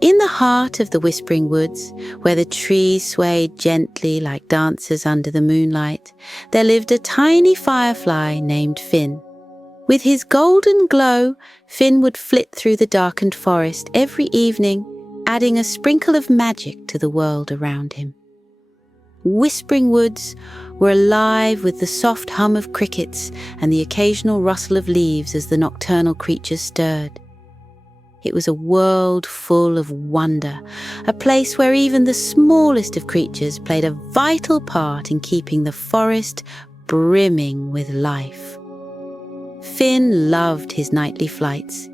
In the heart of the Whispering Woods, where the trees swayed gently like dancers under the moonlight, there lived a tiny firefly named Finn. With his golden glow, Finn would flit through the darkened forest every evening, adding a sprinkle of magic to the world around him. Whispering Woods were alive with the soft hum of crickets and the occasional rustle of leaves as the nocturnal creatures stirred. It was a world full of wonder, a place where even the smallest of creatures played a vital part in keeping the forest brimming with life. Finn loved his nightly flights.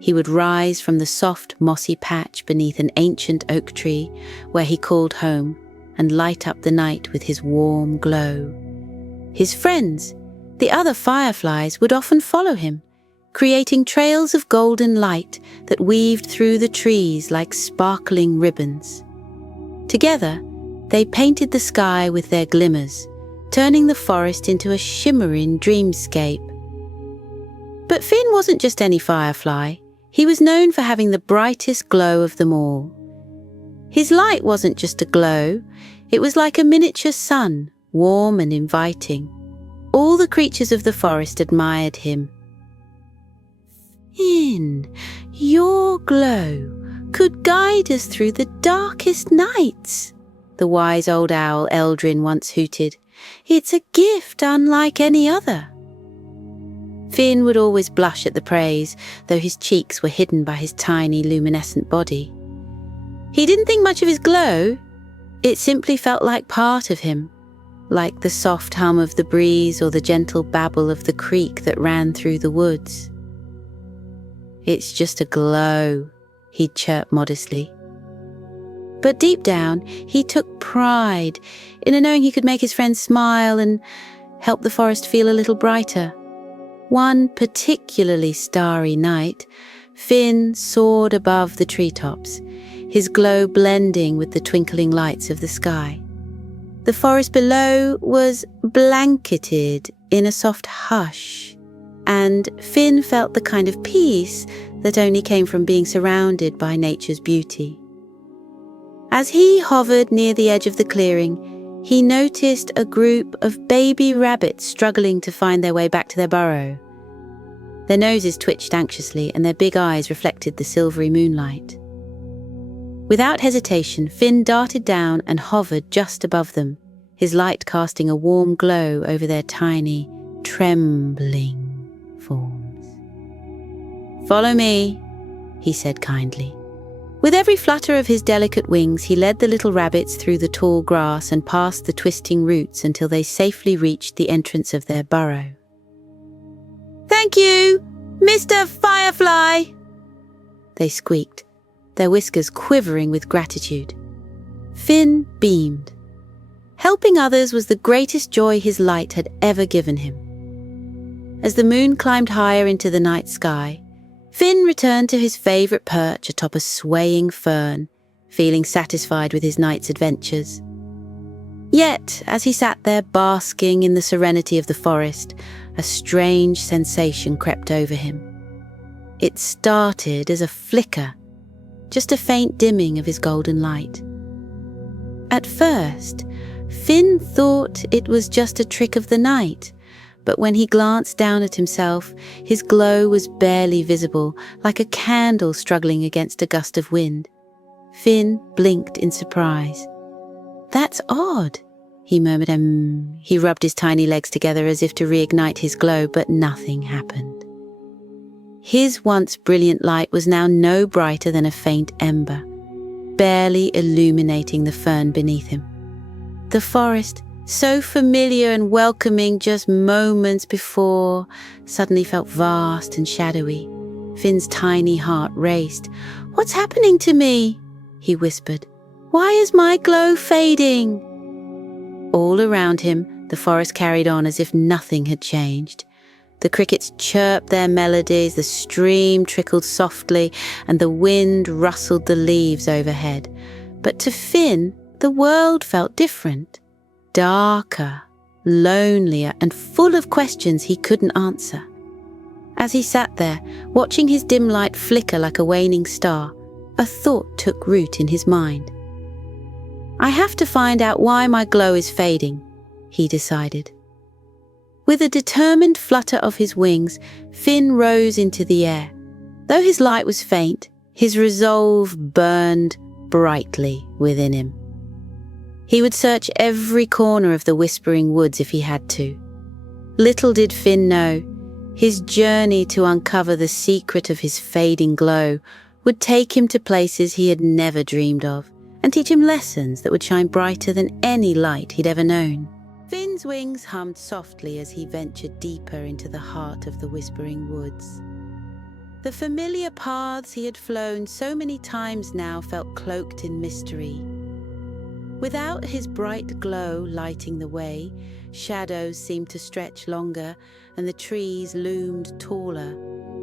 He would rise from the soft, mossy patch beneath an ancient oak tree, where he called home, and light up the night with his warm glow. His friends, the other fireflies, would often follow him, creating trails of golden light that weaved through the trees like sparkling ribbons. Together, they painted the sky with their glimmers, turning the forest into a shimmering dreamscape. But Finn wasn't just any firefly. He was known for having the brightest glow of them all. His light wasn't just a glow, it was like a miniature sun, warm and inviting. All the creatures of the forest admired him. Finn, your glow could guide us through the darkest nights, the wise old owl Eldrin once hooted. It's a gift unlike any other. Finn would always blush at the praise, though his cheeks were hidden by his tiny luminescent body. He didn't think much of his glow. It simply felt like part of him, like the soft hum of the breeze or the gentle babble of the creek that ran through the woods. It's just a glow, he'd chirp modestly. But deep down, he took pride in knowing he could make his friends smile and help the forest feel a little brighter. One particularly starry night, Finn soared above the treetops, his glow blending with the twinkling lights of the sky. The forest below was blanketed in a soft hush, and Finn felt the kind of peace that only came from being surrounded by nature's beauty. As he hovered near the edge of the clearing, he noticed a group of baby rabbits struggling to find their way back to their burrow. Their noses twitched anxiously, and their big eyes reflected the silvery moonlight. Without hesitation, Finn darted down and hovered just above them, his light casting a warm glow over their tiny, trembling forms. "Follow me," he said kindly. With every flutter of his delicate wings, he led the little rabbits through the tall grass and past the twisting roots until they safely reached the entrance of their burrow. "Thank you, Mr. Firefly," they squeaked, their whiskers quivering with gratitude. Finn beamed. Helping others was the greatest joy his light had ever given him. As the moon climbed higher into the night sky, Finn returned to his favourite perch atop a swaying fern, feeling satisfied with his night's adventures. Yet, as he sat there basking in the serenity of the forest, a strange sensation crept over him. It started as a flicker, just a faint dimming of his golden light. At first, Finn thought it was just a trick of the night, but when he glanced down at himself, his glow was barely visible, like a candle struggling against a gust of wind. Finn blinked in surprise. "That's odd," he murmured. He rubbed his tiny legs together as if to reignite his glow, but nothing happened. His once brilliant light was now no brighter than a faint ember, barely illuminating the fern beneath him. The forest, so familiar and welcoming just moments before, suddenly felt vast and shadowy. Finn's tiny heart raced. "What's happening to me?" he whispered. "Why is my glow fading?" All around him, the forest carried on as if nothing had changed. The crickets chirped their melodies, the stream trickled softly, and the wind rustled the leaves overhead. But to Finn, the world felt different. Darker, lonelier, and full of questions he couldn't answer. As he sat there, watching his dim light flicker like a waning star, a thought took root in his mind. I have to find out why my glow is fading, he decided. With a determined flutter of his wings, Finn rose into the air. Though his light was faint, his resolve burned brightly within him. He would search every corner of the Whispering Woods if he had to. Little did Finn know, his journey to uncover the secret of his fading glow would take him to places he had never dreamed of, and teach him lessons that would shine brighter than any light he'd ever known. Finn's wings hummed softly as he ventured deeper into the heart of the Whispering Woods. The familiar paths he had flown so many times now felt cloaked in mystery. Without his bright glow lighting the way, shadows seemed to stretch longer and the trees loomed taller,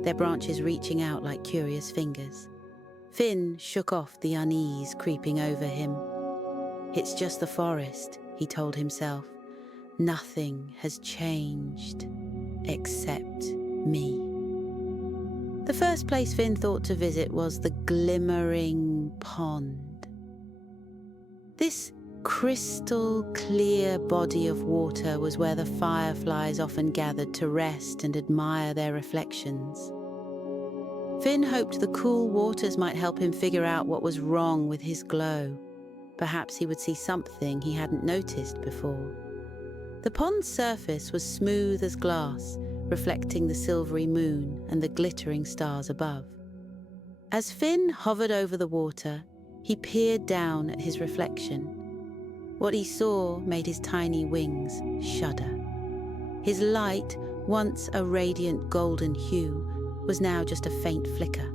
their branches reaching out like curious fingers. Finn shook off the unease creeping over him. It's just the forest, he told himself. Nothing has changed except me. The first place Finn thought to visit was the glimmering pond. This crystal clear body of water was where the fireflies often gathered to rest and admire their reflections. Finn hoped the cool waters might help him figure out what was wrong with his glow. Perhaps he would see something he hadn't noticed before. The pond's surface was smooth as glass, reflecting the silvery moon and the glittering stars above. As Finn hovered over the water, he peered down at his reflection. What he saw made his tiny wings shudder. His light, once a radiant golden hue, was now just a faint flicker.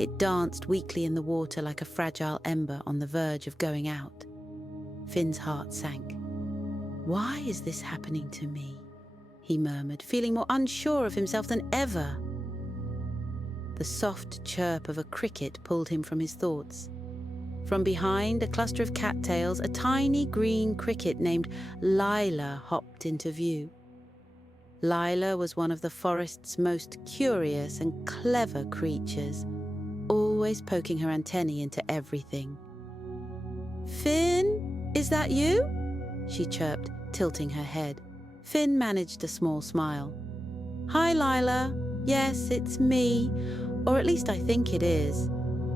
It danced weakly in the water like a fragile ember on the verge of going out. Finn's heart sank. Why is this happening to me? He murmured, feeling more unsure of himself than ever. The soft chirp of a cricket pulled him from his thoughts. From behind a cluster of cattails, a tiny green cricket named Lila hopped into view. Lila was one of the forest's most curious and clever creatures, always poking her antennae into everything. "Finn, is that you?" she chirped, tilting her head. Finn managed a small smile. "Hi, Lila. Yes, it's me. Or at least I think it is."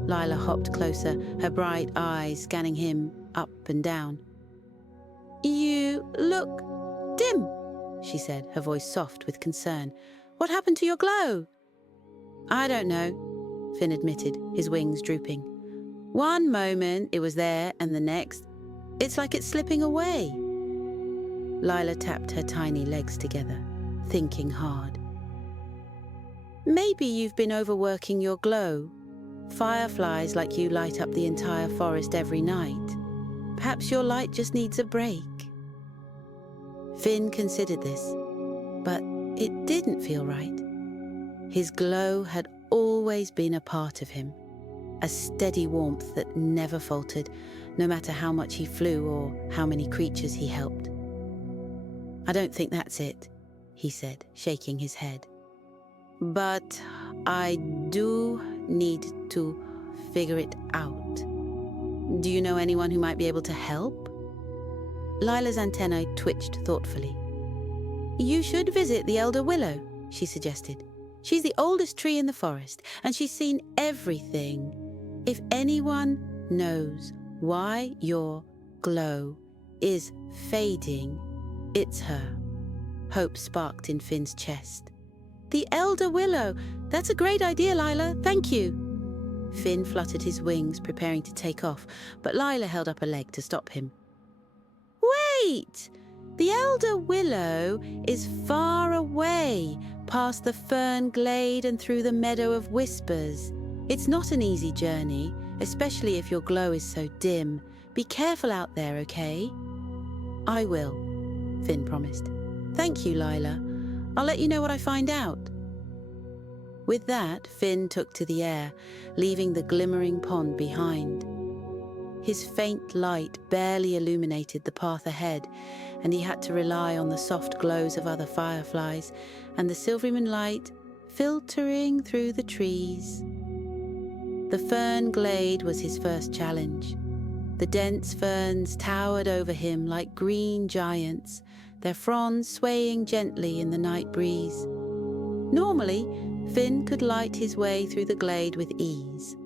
Lila hopped closer, her bright eyes scanning him up and down. "You look dim," she said, her voice soft with concern. "What happened to your glow?" "I don't know," Finn admitted, his wings drooping. "One moment it was there and the next, it's like it's slipping away." Lila tapped her tiny legs together, thinking hard. "Maybe you've been overworking your glow. Fireflies like you light up the entire forest every night. Perhaps your light just needs a break." Finn considered this, but it didn't feel right. His glow had always been a part of him, a steady warmth that never faltered, no matter how much he flew or how many creatures he helped. "I don't think that's it," he said, shaking his head. "But I do need to figure it out. Do you know anyone who might be able to help?" Lila's antennae twitched thoughtfully. "You should visit the elder willow," she suggested. "She's the oldest tree in the forest, and she's seen everything. If anyone knows why your glow is fading, it's her." Hope sparked in Finn's chest. "The elder willow! That's a great idea, Lila. Thank you." Finn fluttered his wings, preparing to take off, but Lila held up a leg to stop him. "Wait! The elder willow is far away, past the fern glade and through the meadow of whispers. It's not an easy journey, especially if your glow is so dim. Be careful out there, okay?" "I will," Finn promised. "Thank you, Lila. I'll let you know what I find out." With that, Finn took to the air, leaving the glimmering pond behind. His faint light barely illuminated the path ahead, and he had to rely on the soft glows of other fireflies and the silvery moonlight filtering through the trees. The fern glade was his first challenge. The dense ferns towered over him like green giants, their fronds swaying gently in the night breeze. Normally, Finn could light his way through the glade with ease.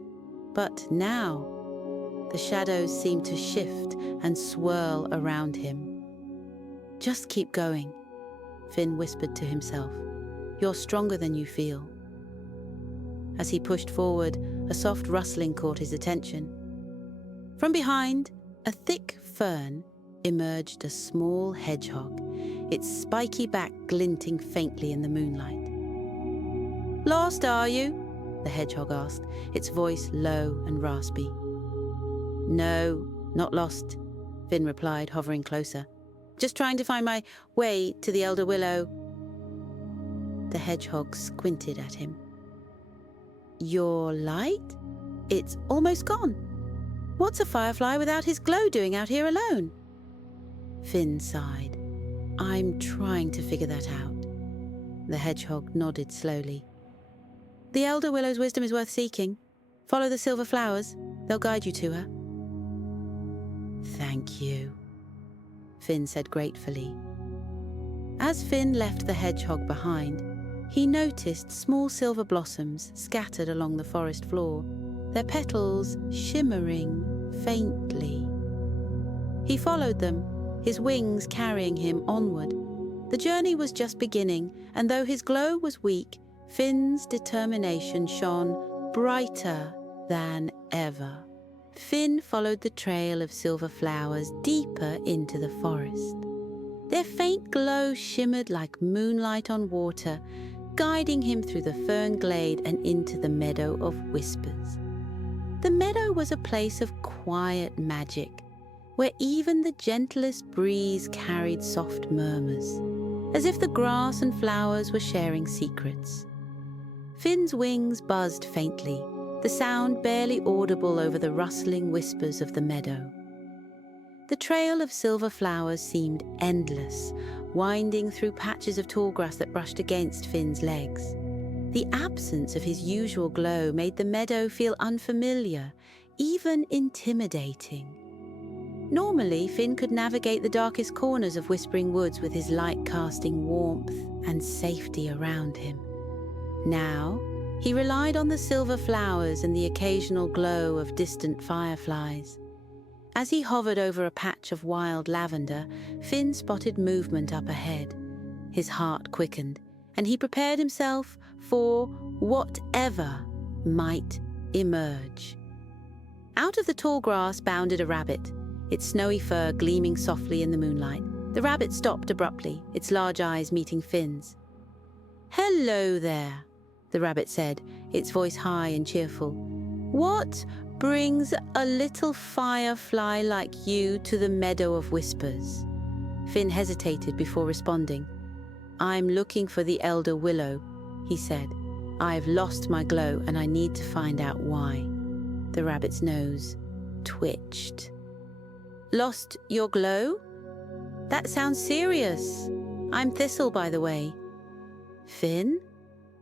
But now, the shadows seemed to shift and swirl around him. "Just keep going," Finn whispered to himself. "You're stronger than you feel." As he pushed forward, a soft rustling caught his attention. From behind a thick fern emerged a small hedgehog, its spiky back glinting faintly in the moonlight. "Lost, are you?" the hedgehog asked, its voice low and raspy. "No, not lost," Finn replied, hovering closer. "Just trying to find my way to the elder willow." The hedgehog squinted at him. "Your light? It's almost gone. What's a firefly without his glow doing out here alone?" Finn sighed. "I'm trying to figure that out." The hedgehog nodded slowly. "The elder willow's wisdom is worth seeking. Follow the silver flowers. They'll guide you to her." "Thank you," Finn said gratefully. As Finn left the hedgehog behind, he noticed small silver blossoms scattered along the forest floor, their petals shimmering faintly. He followed them, his wings carrying him onward. The journey was just beginning, and though his glow was weak, Finn's determination shone brighter than ever. Finn followed the trail of silver flowers deeper into the forest. Their faint glow shimmered like moonlight on water, guiding him through the fern glade and into the meadow of whispers. The meadow was a place of quiet magic, where even the gentlest breeze carried soft murmurs, as if the grass and flowers were sharing secrets. Finn's wings buzzed faintly, the sound barely audible over the rustling whispers of the meadow. The trail of silver flowers seemed endless, winding through patches of tall grass that brushed against Finn's legs. The absence of his usual glow made the meadow feel unfamiliar, even intimidating. Normally, Finn could navigate the darkest corners of Whispering Woods with his light casting warmth and safety around him. Now, he relied on the silver flowers and the occasional glow of distant fireflies. As he hovered over a patch of wild lavender, Finn spotted movement up ahead. His heart quickened, and he prepared himself for whatever might emerge. Out of the tall grass bounded a rabbit, its snowy fur gleaming softly in the moonlight. The rabbit stopped abruptly, its large eyes meeting Finn's. "Hello there," the rabbit said, its voice high and cheerful. "What brings a little firefly like you to the meadow of whispers?" Finn hesitated before responding. "I'm looking for the elder willow," he said. "I've lost my glow and I need to find out why." The rabbit's nose twitched. "Lost your glow? That sounds serious. I'm Thistle, by the way." "Finn?"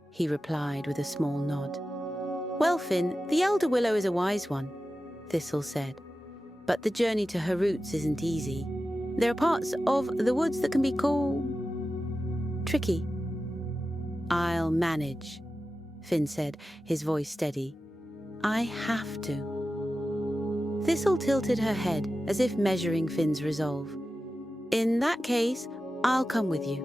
he replied with a small nod. "Well, Finn, the elder willow is a wise one," Thistle said. "But the journey to her roots isn't easy. There are parts of the woods that can be called tricky." "I'll manage," Finn said, his voice steady. "I have to." Thistle tilted her head as if measuring Finn's resolve. "In that case, I'll come with you.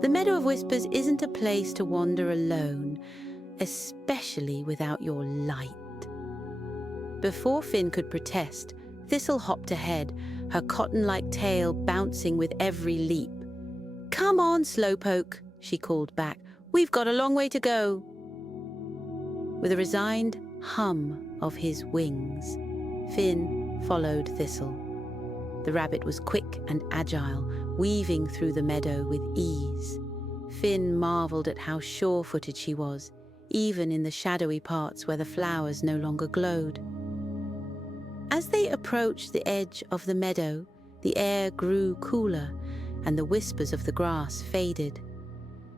The Meadow of Whispers isn't a place to wander alone, especially without your light." Before Finn could protest, Thistle hopped ahead, her cotton-like tail bouncing with every leap. "Come on, Slowpoke," she called back. "We've got a long way to go." With a resigned hum of his wings, Finn followed Thistle. The rabbit was quick and agile, weaving through the meadow with ease. Finn marveled at how sure-footed she was, even in the shadowy parts where the flowers no longer glowed. As they approached the edge of the meadow, the air grew cooler, and the whispers of the grass faded.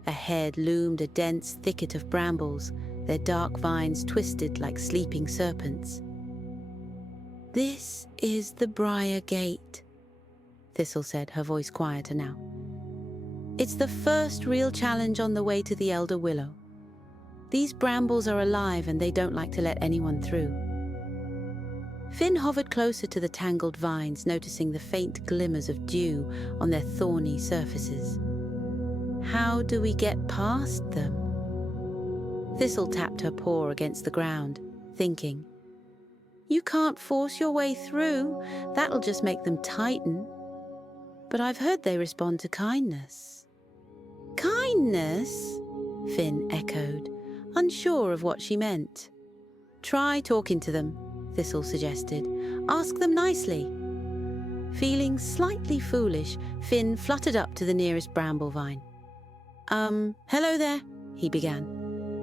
Ahead loomed a dense thicket of brambles, their dark vines twisted like sleeping serpents. "This is the Briar Gate," Thistle said, her voice quieter now. "It's the first real challenge on the way to the Elder Willow. These brambles are alive and they don't like to let anyone through." Finn hovered closer to the tangled vines, noticing the faint glimmers of dew on their thorny surfaces. "How do we get past them?" Thistle tapped her paw against the ground, thinking, "You can't force your way through. That'll just make them tighten. But I've heard they respond to kindness." "Kindness?" Finn echoed, unsure of what she meant. "Try talking to them," Thistle suggested. "Ask them nicely." Feeling slightly foolish, Finn fluttered up to the nearest bramble vine. Hello there," he began.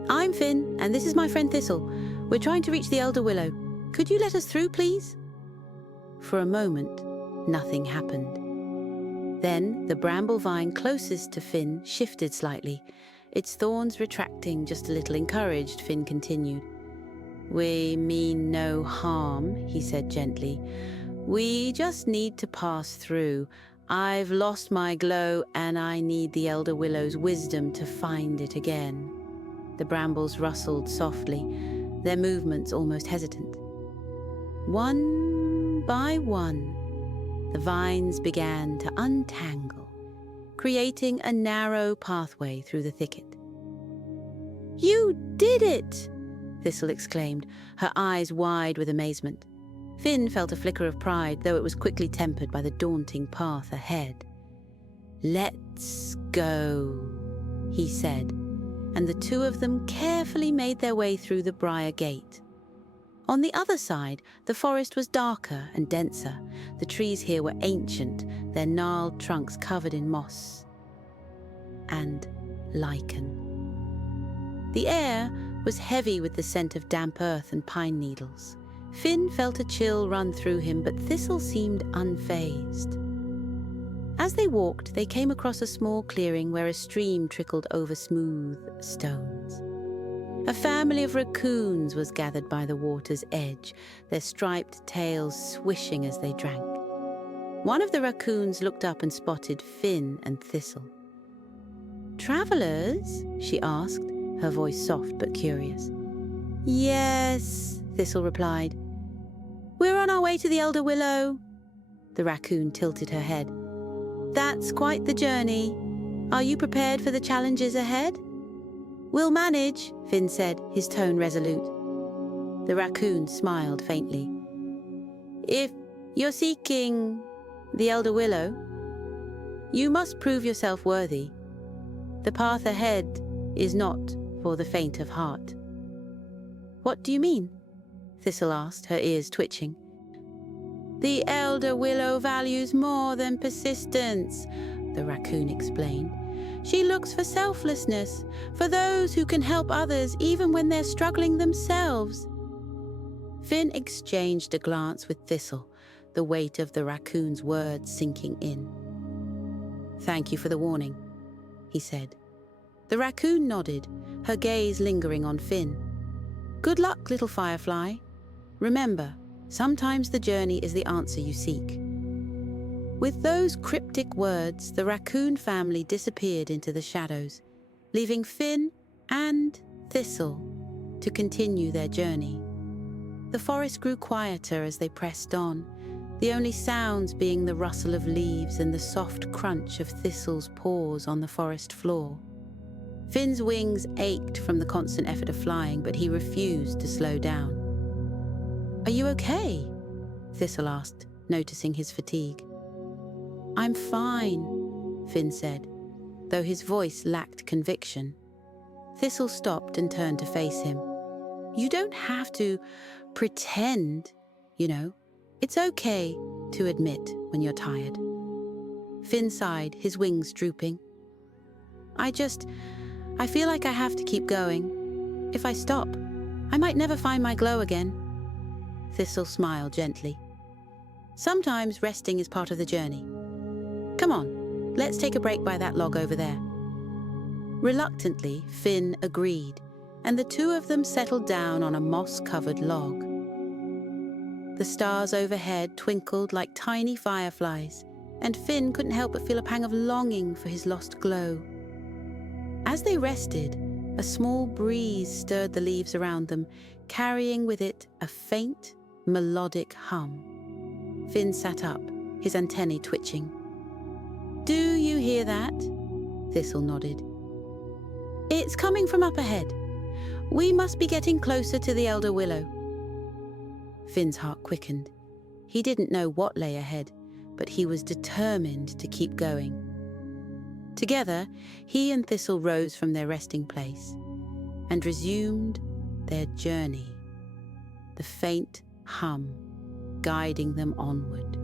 "I'm Finn, and this is my friend Thistle. We're trying to reach the Elder Willow. Could you let us through, please?" For a moment, nothing happened. Then the bramble vine closest to Finn shifted slightly, its thorns retracting just a little. Encouraged, Finn continued. "We mean no harm," he said gently. "We just need to pass through. I've lost my glow and I need the Elder Willow's wisdom to find it again." The brambles rustled softly, their movements almost hesitant. One by one, the vines began to untangle, creating a narrow pathway through the thicket. "You did it!" Thistle exclaimed, her eyes wide with amazement. Finn felt a flicker of pride, though it was quickly tempered by the daunting path ahead. "Let's go," he said, and the two of them carefully made their way through the Briar Gate. On the other side, the forest was darker and denser. The trees here were ancient, their gnarled trunks covered in moss and lichen. The air was heavy with the scent of damp earth and pine needles. Finn felt a chill run through him, but Thistle seemed unfazed. As they walked, they came across a small clearing where a stream trickled over smooth stones. A family of raccoons was gathered by the water's edge, their striped tails swishing as they drank. One of the raccoons looked up and spotted Finn and Thistle. "Travellers?" she asked, her voice soft but curious. "Yes," Thistle replied. "We're on our way to the Elder Willow." The raccoon tilted her head. "That's quite the journey. Are you prepared for the challenges ahead?" "We'll manage," Finn said, his tone resolute. The raccoon smiled faintly. "If you're seeking the Elder Willow, you must prove yourself worthy. The path ahead is not for the faint of heart." "What do you mean?" Thistle asked, her ears twitching. "The Elder Willow values more than persistence," the raccoon explained. "She looks for selflessness, for those who can help others even when they're struggling themselves." Finn exchanged a glance with Thistle, the weight of the raccoon's words sinking in. "Thank you for the warning," he said. The raccoon nodded, her gaze lingering on Finn. "Good luck, little firefly. Remember, sometimes the journey is the answer you seek." With those cryptic words, the raccoon family disappeared into the shadows, leaving Finn and Thistle to continue their journey. The forest grew quieter as they pressed on, the only sounds being the rustle of leaves and the soft crunch of Thistle's paws on the forest floor. Finn's wings ached from the constant effort of flying, but he refused to slow down. "Are you okay?" Thistle asked, noticing his fatigue. "I'm fine," Finn said, though his voice lacked conviction. Thistle stopped and turned to face him. "You don't have to pretend, you know. It's okay to admit when you're tired." Finn sighed, his wings drooping. I feel like I have to keep going. If I stop, I might never find my glow again." Thistle smiled gently. "Sometimes resting is part of the journey. Come on, let's take a break by that log over there." Reluctantly, Finn agreed, and the two of them settled down on a moss-covered log. The stars overhead twinkled like tiny fireflies, and Finn couldn't help but feel a pang of longing for his lost glow. As they rested, a small breeze stirred the leaves around them, carrying with it a faint, melodic hum. Finn sat up, his antennae twitching. "Do you hear that?" Thistle nodded. "It's coming from up ahead. We must be getting closer to the elder willow." Finn's heart quickened. He didn't know what lay ahead, but he was determined to keep going. Together, he and Thistle rose from their resting place and resumed their journey, the faint hum guiding them onward.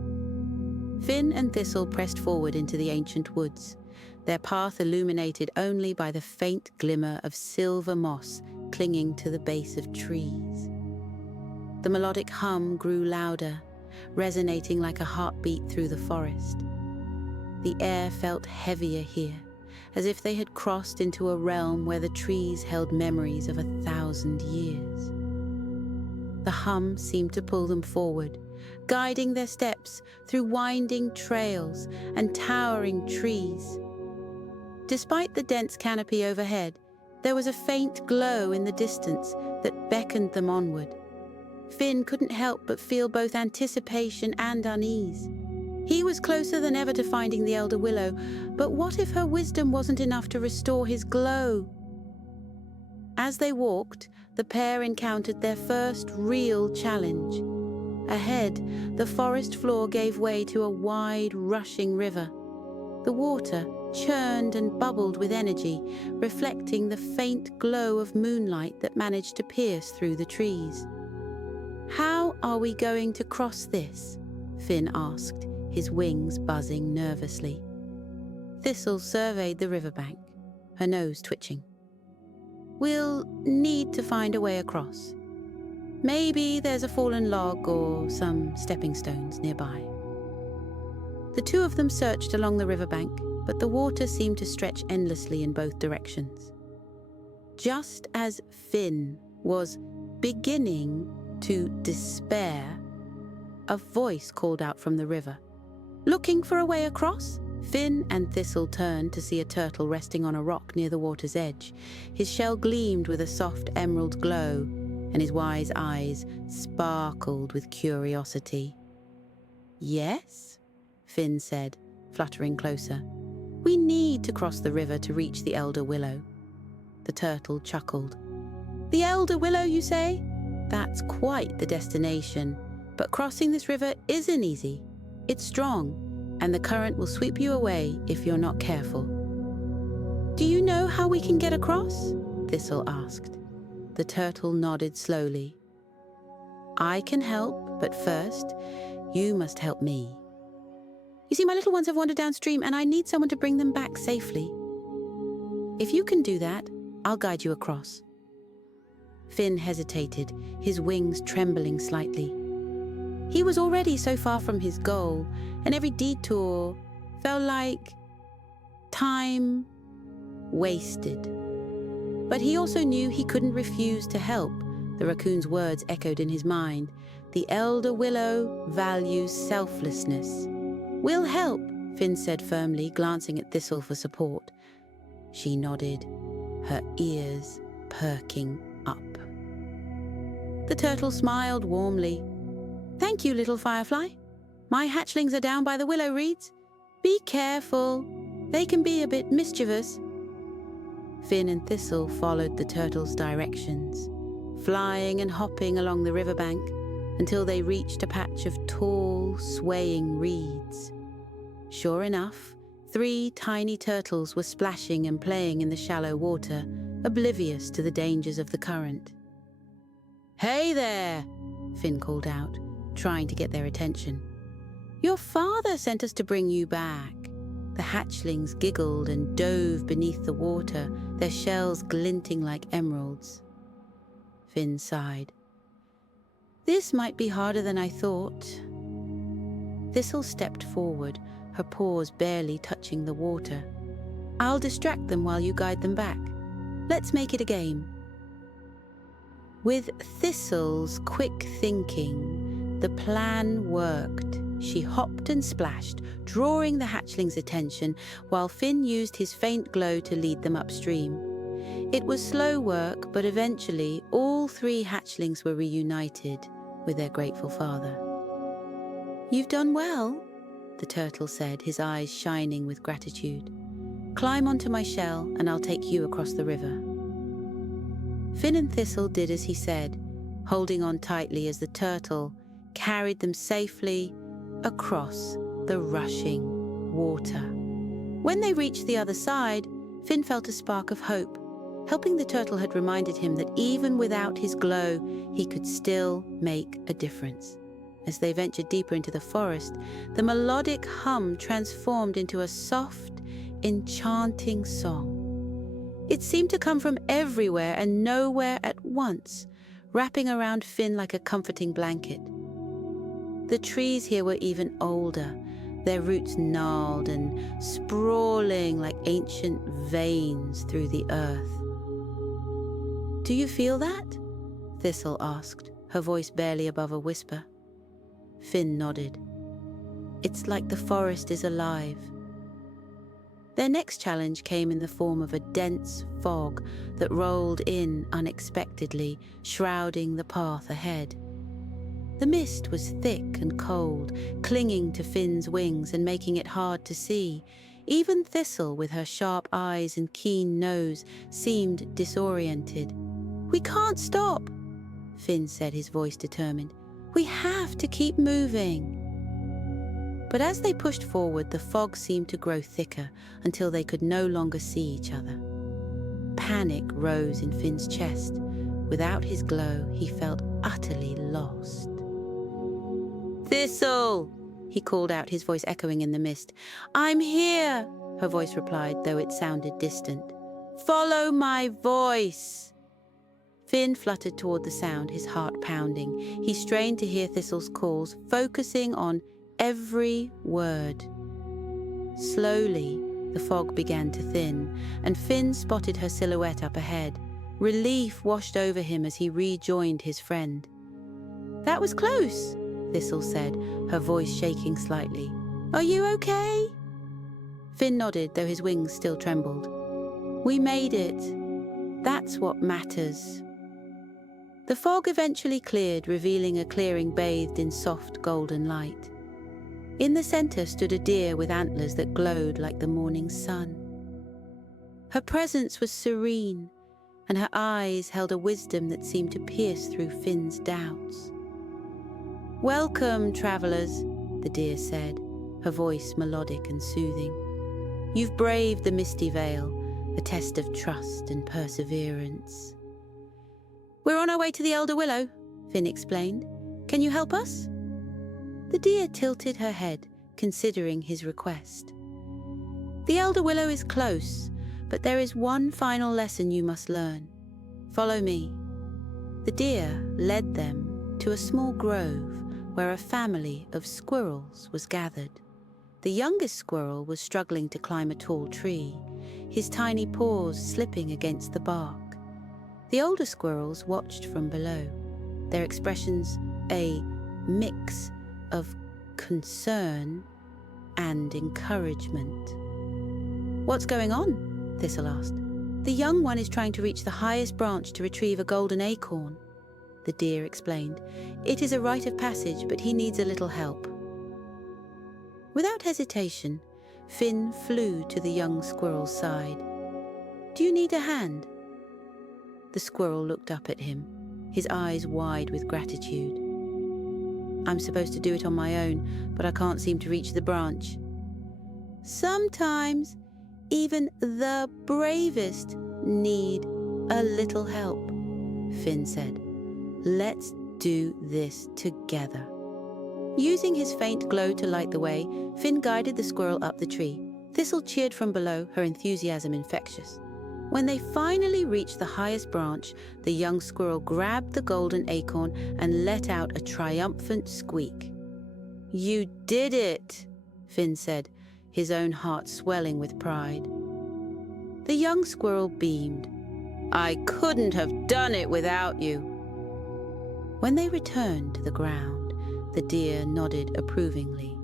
Finn and Thistle pressed forward into the ancient woods, their path illuminated only by the faint glimmer of silver moss clinging to the base of trees. The melodic hum grew louder, resonating like a heartbeat through the forest. The air felt heavier here, as if they had crossed into a realm where the trees held memories of 1,000 years. The hum seemed to pull them forward, guiding their steps through winding trails and towering trees. Despite the dense canopy overhead, there was a faint glow in the distance that beckoned them onward. Finn couldn't help but feel both anticipation and unease. He was closer than ever to finding the elder willow, but what if her wisdom wasn't enough to restore his glow? As they walked, the pair encountered their first real challenge. Ahead, the forest floor gave way to a wide, rushing river. The water churned and bubbled with energy, reflecting the faint glow of moonlight that managed to pierce through the trees. "How are we going to cross this?" Finn asked, his wings buzzing nervously. Thistle surveyed the riverbank, her nose twitching. "We'll need to find a way across. Maybe there's a fallen log or some stepping stones nearby." The two of them searched along the riverbank, but the water seemed to stretch endlessly in both directions. Just as Finn was beginning to despair, a voice called out from the river. "Looking for a way across?" Finn and Thistle turned to see a turtle resting on a rock near the water's edge. His shell gleamed with a soft emerald glow, and his wise eyes sparkled with curiosity. "Yes?" Finn said, fluttering closer. "We need to cross the river to reach the elder willow." The turtle chuckled. "The elder willow, you say? That's quite the destination, but crossing this river isn't easy. It's strong, and the current will sweep you away if you're not careful." "Do you know how we can get across?" Thistle asked. The turtle nodded slowly. "I can help, but first, you must help me. You see, my little ones have wandered downstream, and I need someone to bring them back safely. If you can do that, I'll guide you across." Finn hesitated, his wings trembling slightly. He was already so far from his goal, and every detour felt like time wasted. But he also knew he couldn't refuse to help. The raccoon's words echoed in his mind. "The elder willow values selflessness." "We'll help," Finn said firmly, glancing at Thistle for support. She nodded, her ears perking up. The turtle smiled warmly. "Thank you, little firefly. My hatchlings are down by the willow reeds. Be careful. They can be a bit mischievous." Finn and Thistle followed the turtle's directions, flying and hopping along the riverbank until they reached a patch of tall, swaying reeds. Sure enough, 3 tiny turtles were splashing and playing in the shallow water, oblivious to the dangers of the current. "Hey there!" Finn called out, trying to get their attention. "Your father sent us to bring you back." The hatchlings giggled and dove beneath the water, their shells glinting like emeralds. Finn sighed. "This might be harder than I thought." Thistle stepped forward, her paws barely touching the water. "I'll distract them while you guide them back. Let's make it a game." With Thistle's quick thinking, the plan worked. She hopped and splashed, drawing the hatchlings' attention, while Finn used his faint glow to lead them upstream. It was slow work, but eventually all 3 hatchlings were reunited with their grateful father. "You've done well," the turtle said, his eyes shining with gratitude. "Climb onto my shell and I'll take you across the river." Finn and Thistle did as he said, holding on tightly as the turtle carried them safely across the rushing water. When they reached the other side, Finn felt a spark of hope. Helping the turtle had reminded him that even without his glow, he could still make a difference. As they ventured deeper into the forest, the melodic hum transformed into a soft, enchanting song. It seemed to come from everywhere and nowhere at once, wrapping around Finn like a comforting blanket. The trees here were even older, their roots gnarled and sprawling like ancient veins through the earth. "Do you feel that?" Thistle asked, her voice barely above a whisper. Finn nodded. "It's like the forest is alive." Their next challenge came in the form of a dense fog that rolled in unexpectedly, shrouding the path ahead. The mist was thick and cold, clinging to Finn's wings and making it hard to see. Even Thistle, with her sharp eyes and keen nose, seemed disoriented. "We can't stop," Finn said, his voice determined. "We have to keep moving." But as they pushed forward, the fog seemed to grow thicker until they could no longer see each other. Panic rose in Finn's chest. Without his glow, he felt utterly lost. "Thistle!" he called out, his voice echoing in the mist. "I'm here," her voice replied, though it sounded distant. "Follow my voice." Finn fluttered toward the sound, his heart pounding. He strained to hear Thistle's calls, focusing on every word. Slowly, the fog began to thin, and Finn spotted her silhouette up ahead. Relief washed over him as he rejoined his friend. "That was close," Thistle said, her voice shaking slightly. "Are you okay?" Finn nodded, though his wings still trembled. "We made it. That's what matters." The fog eventually cleared, revealing a clearing bathed in soft golden light. In the center stood a deer with antlers that glowed like the morning sun. Her presence was serene, and her eyes held a wisdom that seemed to pierce through Finn's doubts. "Welcome, travelers," the deer said, her voice melodic and soothing. "You've braved the misty veil, a test of trust and perseverance." "We're on our way to the Elder Willow," Finn explained. "Can you help us?" The deer tilted her head, considering his request. "The Elder Willow is close, but there is one final lesson you must learn. Follow me." The deer led them to a small grove where a family of squirrels was gathered. The youngest squirrel was struggling to climb a tall tree, his tiny paws slipping against the bark. The older squirrels watched from below, their expressions a mix of concern and encouragement. "What's going on?" Thistle asked. "The young one is trying to reach the highest branch to retrieve a golden acorn," the deer explained. "It is a rite of passage, but he needs a little help." Without hesitation, Finn flew to the young squirrel's side. "Do you need a hand?" The squirrel looked up at him, his eyes wide with gratitude. "I'm supposed to do it on my own, but I can't seem to reach the branch." "Sometimes even the bravest need a little help," Finn said. "Let's do this together." Using his faint glow to light the way, Finn guided the squirrel up the tree. Thistle cheered from below, her enthusiasm infectious. When they finally reached the highest branch, the young squirrel grabbed the golden acorn and let out a triumphant squeak. "You did it," Finn said, his own heart swelling with pride. The young squirrel beamed. "I couldn't have done it without you." When they returned to the ground, the deer nodded approvingly.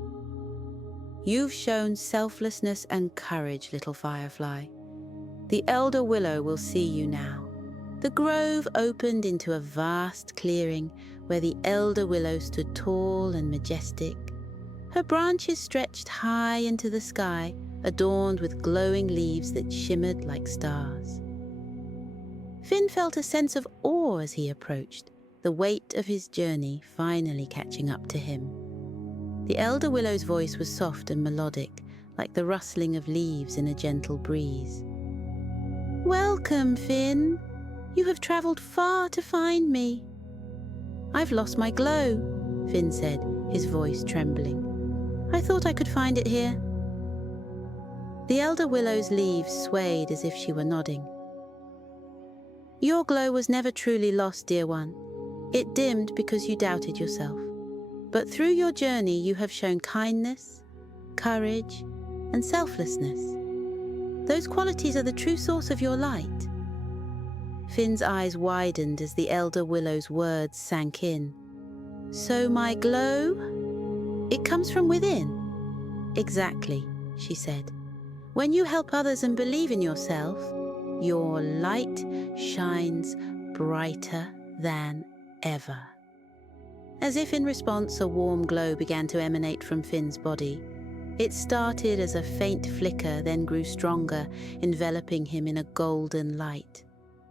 "You've shown selflessness and courage, little firefly. The elder willow will see you now." The grove opened into a vast clearing where the elder willow stood tall and majestic. Her branches stretched high into the sky, adorned with glowing leaves that shimmered like stars. Finn felt a sense of awe as he approached, the weight of his journey finally catching up to him. The elder willow's voice was soft and melodic, like the rustling of leaves in a gentle breeze. "Welcome, Finn. You have travelled far to find me." "I've lost my glow," Finn said, his voice trembling. "I thought I could find it here." The elder willow's leaves swayed as if she were nodding. "Your glow was never truly lost, dear one. It dimmed because you doubted yourself. But through your journey you have shown kindness, courage, and selflessness. Those qualities are the true source of your light." Finn's eyes widened as the elder willow's words sank in. "So my glow? It comes from within?" "Exactly," she said. "When you help others and believe in yourself, your light shines brighter than ever." As if in response, a warm glow began to emanate from Finn's body. It started as a faint flicker, then grew stronger, enveloping him in a golden light.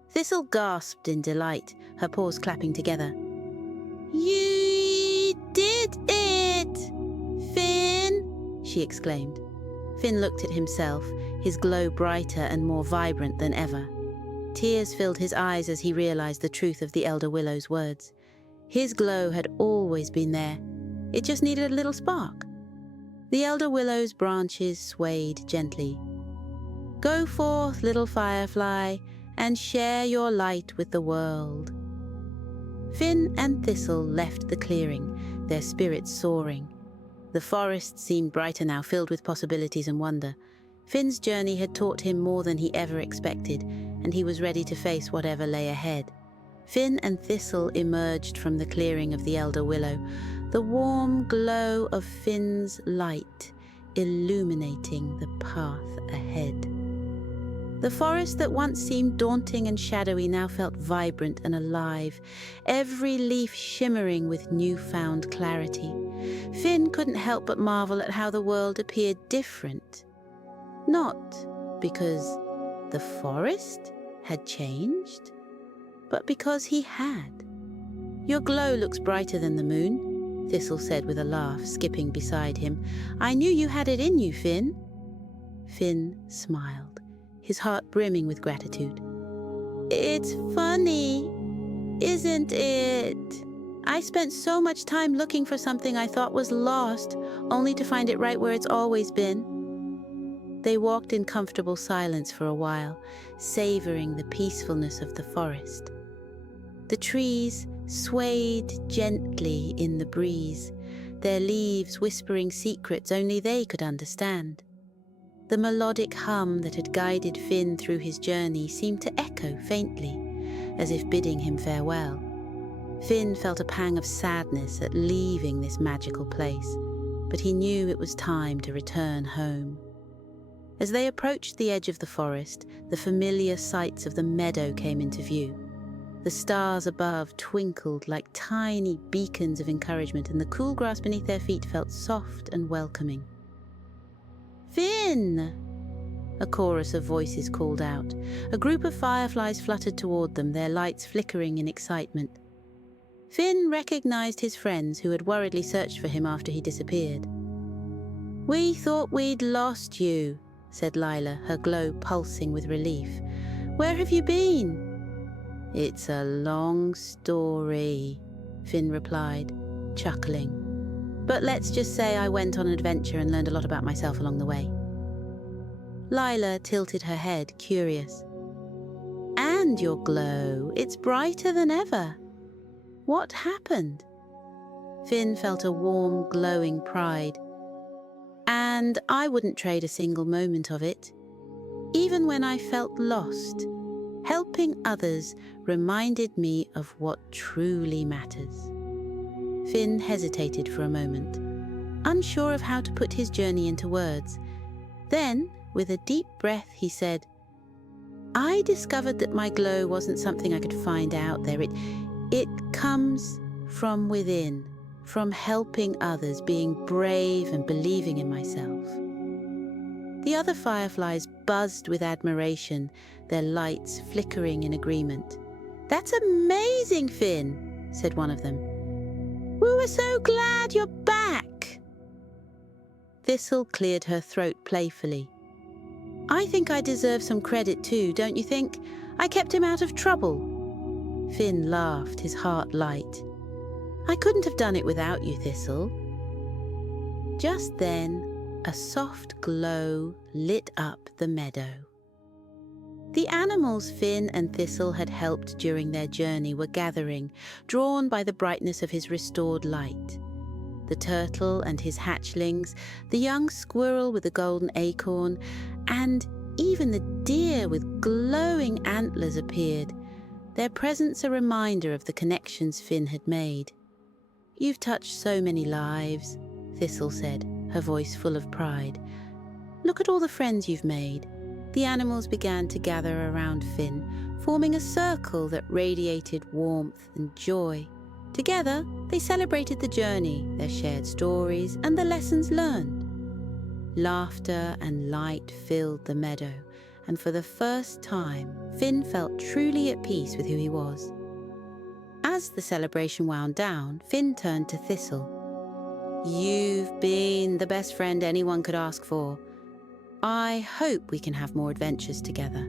Thistle gasped in delight, her paws clapping together. "You did it, Finn!" she exclaimed. Finn looked at himself, his glow brighter and more vibrant than ever. Tears filled his eyes as he realized the truth of the elder willow's words. His glow had always been there. It just needed a little spark. The elder willow's branches swayed gently. "Go forth, little firefly, and share your light with the world." Finn and Thistle left the clearing, their spirits soaring. The forest seemed brighter now, filled with possibilities and wonder. Finn's journey had taught him more than he ever expected, and he was ready to face whatever lay ahead. Finn and Thistle emerged from the clearing of the elder willow, the warm glow of Finn's light illuminating the path ahead. The forest that once seemed daunting and shadowy now felt vibrant and alive, every leaf shimmering with newfound clarity. Finn couldn't help but marvel at how the world appeared different. Not because the forest had changed, but because he had. "Your glow looks brighter than the moon," Thistle said with a laugh, skipping beside him. "I knew you had it in you, Finn." Finn smiled, his heart brimming with gratitude. "It's funny, isn't it? I spent so much time looking for something I thought was lost, only to find it right where it's always been." They walked in comfortable silence for a while, savoring the peacefulness of the forest. The trees swayed gently in the breeze, their leaves whispering secrets only they could understand. The melodic hum that had guided Finn through his journey seemed to echo faintly, as if bidding him farewell. Finn felt a pang of sadness at leaving this magical place, but he knew it was time to return home. As they approached the edge of the forest, the familiar sights of the meadow came into view. The stars above twinkled like tiny beacons of encouragement, and the cool grass beneath their feet felt soft and welcoming. "Finn!" a chorus of voices called out. A group of fireflies fluttered toward them, their lights flickering in excitement. Finn recognized his friends who had worriedly searched for him after he disappeared. "We thought we'd lost you," said Lila, her glow pulsing with relief. "Where have you been?" "It's a long story," Finn replied, chuckling. "But let's just say I went on an adventure and learned a lot about myself along the way." Lila tilted her head, curious. "And your glow, it's brighter than ever. What happened?" Finn felt a warm, glowing pride. "And I wouldn't trade a single moment of it. Even when I felt lost, helping others reminded me of what truly matters. Finn hesitated for a moment, unsure of how to put his journey into words. Then, with a deep breath, he said, I discovered that my glow wasn't something I could find out there. It comes from within, from helping others, being brave and believing in myself. The other fireflies buzzed with admiration, their lights flickering in agreement. That's amazing, Finn, said one of them. We were so glad you're back. Thistle cleared her throat playfully. I think I deserve some credit too, don't you think? I kept him out of trouble. Finn laughed, his heart light. I couldn't have done it without you, Thistle. Just then, a soft glow lit up the meadow. The animals Finn and Thistle had helped during their journey were gathering, drawn by the brightness of his restored light. The turtle and his hatchlings, the young squirrel with the golden acorn, and even the deer with glowing antlers appeared, their presence a reminder of the connections Finn had made. You've touched so many lives, Thistle said, her voice full of pride. Look at all the friends you've made. The animals began to gather around Finn, forming a circle that radiated warmth and joy. Together, they celebrated the journey, their shared stories, and the lessons learned. Laughter and light filled the meadow, and for the first time, Finn felt truly at peace with who he was. As the celebration wound down, Finn turned to Thistle. You've been the best friend anyone could ask for. I hope we can have more adventures together.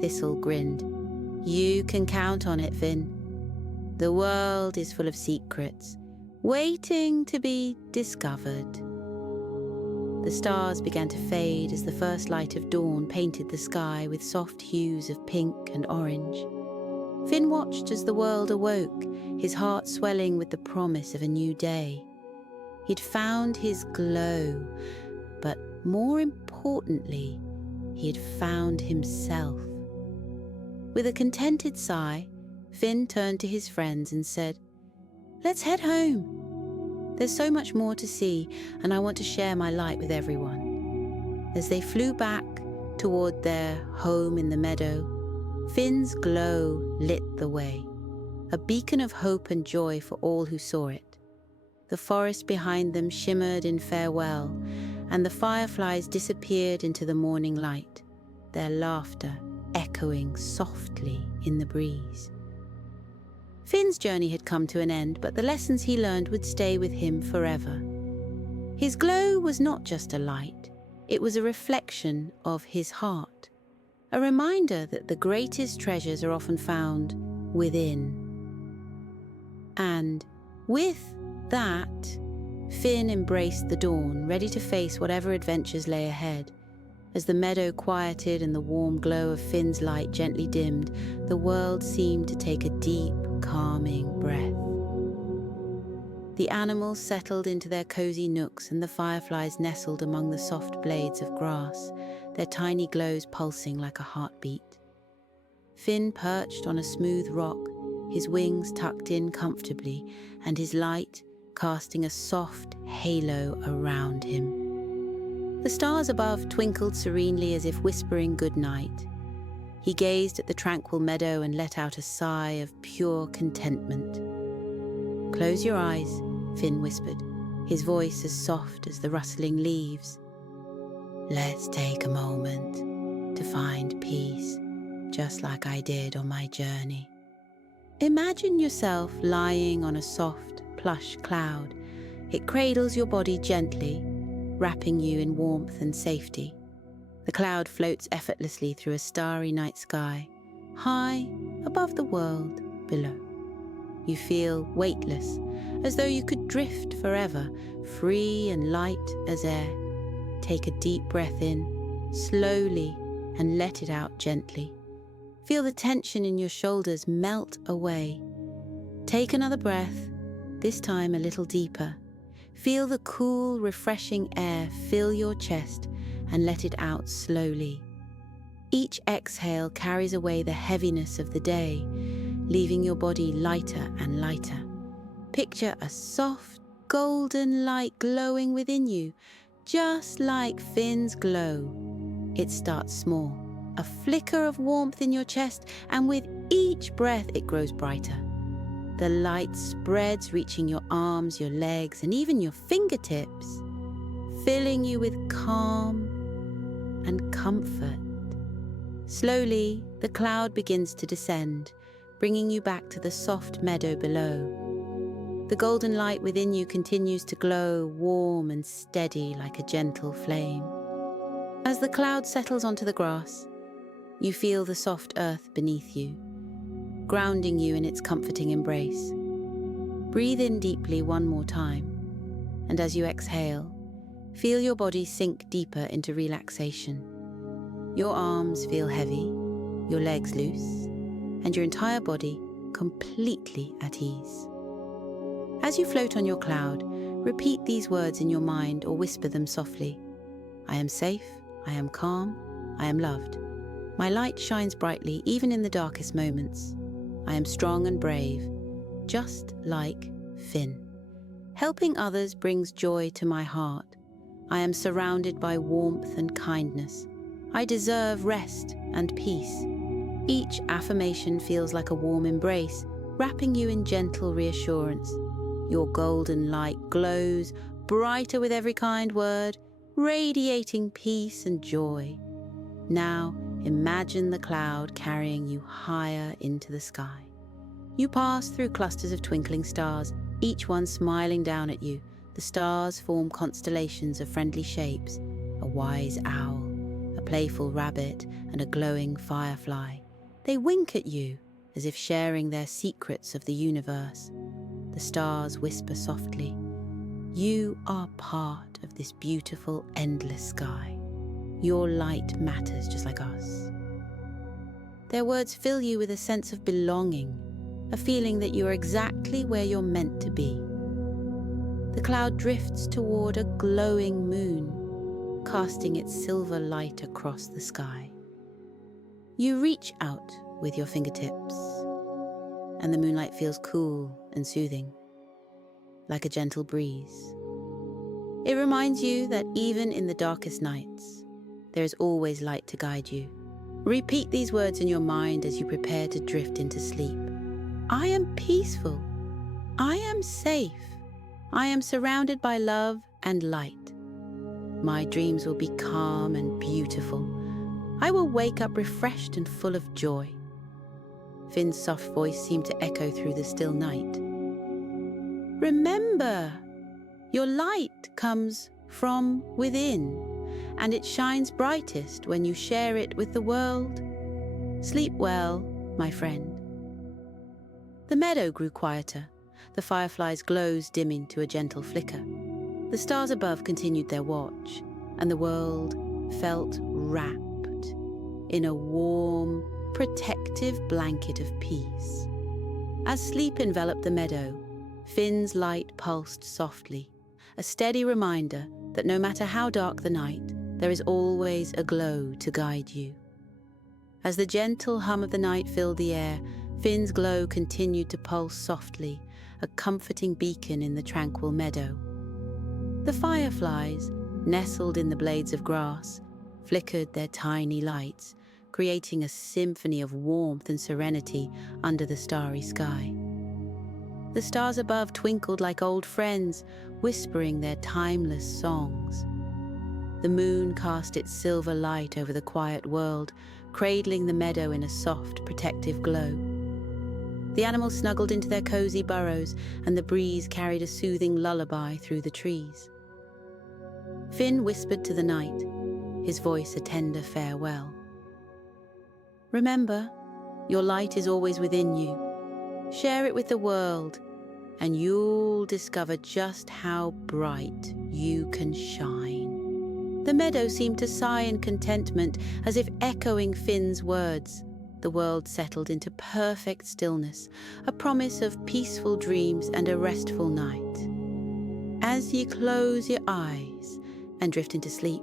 Thistle grinned. You can count on it, Finn. The world is full of secrets, waiting to be discovered. The stars began to fade as the first light of dawn painted the sky with soft hues of pink and orange. Finn watched as the world awoke, his heart swelling with the promise of a new day. He'd found his glow, but more importantly, he had found himself. With a contented sigh, Finn turned to his friends and said, Let's head home. There's so much more to see, and I want to share my light with everyone. As they flew back toward their home in the meadow, Finn's glow lit the way, a beacon of hope and joy for all who saw it. The forest behind them shimmered in farewell, and the fireflies disappeared into the morning light, their laughter echoing softly in the breeze. Finn's journey had come to an end, but the lessons he learned would stay with him forever. His glow was not just a light, it was a reflection of his heart, a reminder that the greatest treasures are often found within. And with that, Finn embraced the dawn, ready to face whatever adventures lay ahead. As the meadow quieted and the warm glow of Finn's light gently dimmed, the world seemed to take a deep, calming breath. The animals settled into their cozy nooks and the fireflies nestled among the soft blades of grass, their tiny glows pulsing like a heartbeat. Finn perched on a smooth rock, his wings tucked in comfortably, and his light casting a soft halo around him. The stars above twinkled serenely as if whispering good night. He gazed at the tranquil meadow and let out a sigh of pure contentment. Close your eyes, Finn whispered, his voice as soft as the rustling leaves. Let's take a moment to find peace, just like I did on my journey. Imagine yourself lying on a soft, plush cloud. It cradles your body gently, wrapping you in warmth and safety. The cloud floats effortlessly through a starry night sky, high above the world below. You feel weightless, as though you could drift forever, free and light as air. Take a deep breath in, slowly, and let it out gently. Feel the tension in your shoulders melt away. Take another breath, this time a little deeper. Feel the cool, refreshing air fill your chest and let it out slowly. Each exhale carries away the heaviness of the day, leaving your body lighter and lighter. Picture a soft, golden light glowing within you, just like Finn's glow. It starts small, a flicker of warmth in your chest, and with each breath it grows brighter. The light spreads, reaching your arms, your legs, and even your fingertips, filling you with calm and comfort. Slowly, the cloud begins to descend, bringing you back to the soft meadow below. The golden light within you continues to glow, warm and steady like a gentle flame. As the cloud settles onto the grass, you feel the soft earth beneath you, grounding you in its comforting embrace. Breathe in deeply one more time, and as you exhale, feel your body sink deeper into relaxation. Your arms feel heavy, your legs loose, and your entire body completely at ease. As you float on your cloud, repeat these words in your mind or whisper them softly. I am safe, I am calm, I am loved. My light shines brightly even in the darkest moments. I am strong and brave, just like Finn. Helping others brings joy to my heart. I am surrounded by warmth and kindness. I deserve rest and peace. Each affirmation feels like a warm embrace, wrapping you in gentle reassurance. Your golden light glows, brighter with every kind word, radiating peace and joy. Now, imagine the cloud carrying you higher into the sky. You pass through clusters of twinkling stars, each one smiling down at you. The stars form constellations of friendly shapes, a wise owl, a playful rabbit, and a glowing firefly. They wink at you, as if sharing their secrets of the universe. The stars whisper softly, "You are part of this beautiful, endless sky. Your light matters just like us." Their words fill you with a sense of belonging, a feeling that you are exactly where you're meant to be. The cloud drifts toward a glowing moon, casting its silver light across the sky. You reach out with your fingertips, and the moonlight feels cool and soothing, like a gentle breeze. It reminds you that even in the darkest nights, there is always light to guide you. Repeat these words in your mind as you prepare to drift into sleep. I am peaceful. I am safe. I am surrounded by love and light. My dreams will be calm and beautiful. I will wake up refreshed and full of joy. Finn's soft voice seemed to echo through the still night. Remember, your light comes from within, and it shines brightest when you share it with the world. Sleep well, my friend. The meadow grew quieter, the firefly's glows dimming to a gentle flicker. The stars above continued their watch, and the world felt wrapped in a warm, protective blanket of peace. As sleep enveloped the meadow, Finn's light pulsed softly, a steady reminder that no matter how dark the night, there is always a glow to guide you. As the gentle hum of the night filled the air, Finn's glow continued to pulse softly, a comforting beacon in the tranquil meadow. The fireflies, nestled in the blades of grass, flickered their tiny lights, creating a symphony of warmth and serenity under the starry sky. The stars above twinkled like old friends, whispering their timeless songs. The moon cast its silver light over the quiet world, cradling the meadow in a soft, protective glow. The animals snuggled into their cozy burrows, and the breeze carried a soothing lullaby through the trees. Finn whispered to the night, his voice a tender farewell. Remember, your light is always within you. Share it with the world, and you'll discover just how bright you can shine. The meadow seemed to sigh in contentment, as if echoing Finn's words. The world settled into perfect stillness, a promise of peaceful dreams and a restful night. As you close your eyes and drift into sleep,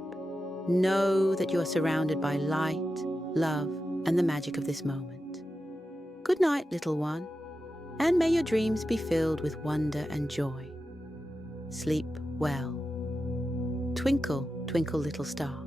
know that you are surrounded by light, love, and the magic of this moment. Good night, little one, and may your dreams be filled with wonder and joy. Sleep well. Twinkle, twinkle, little star.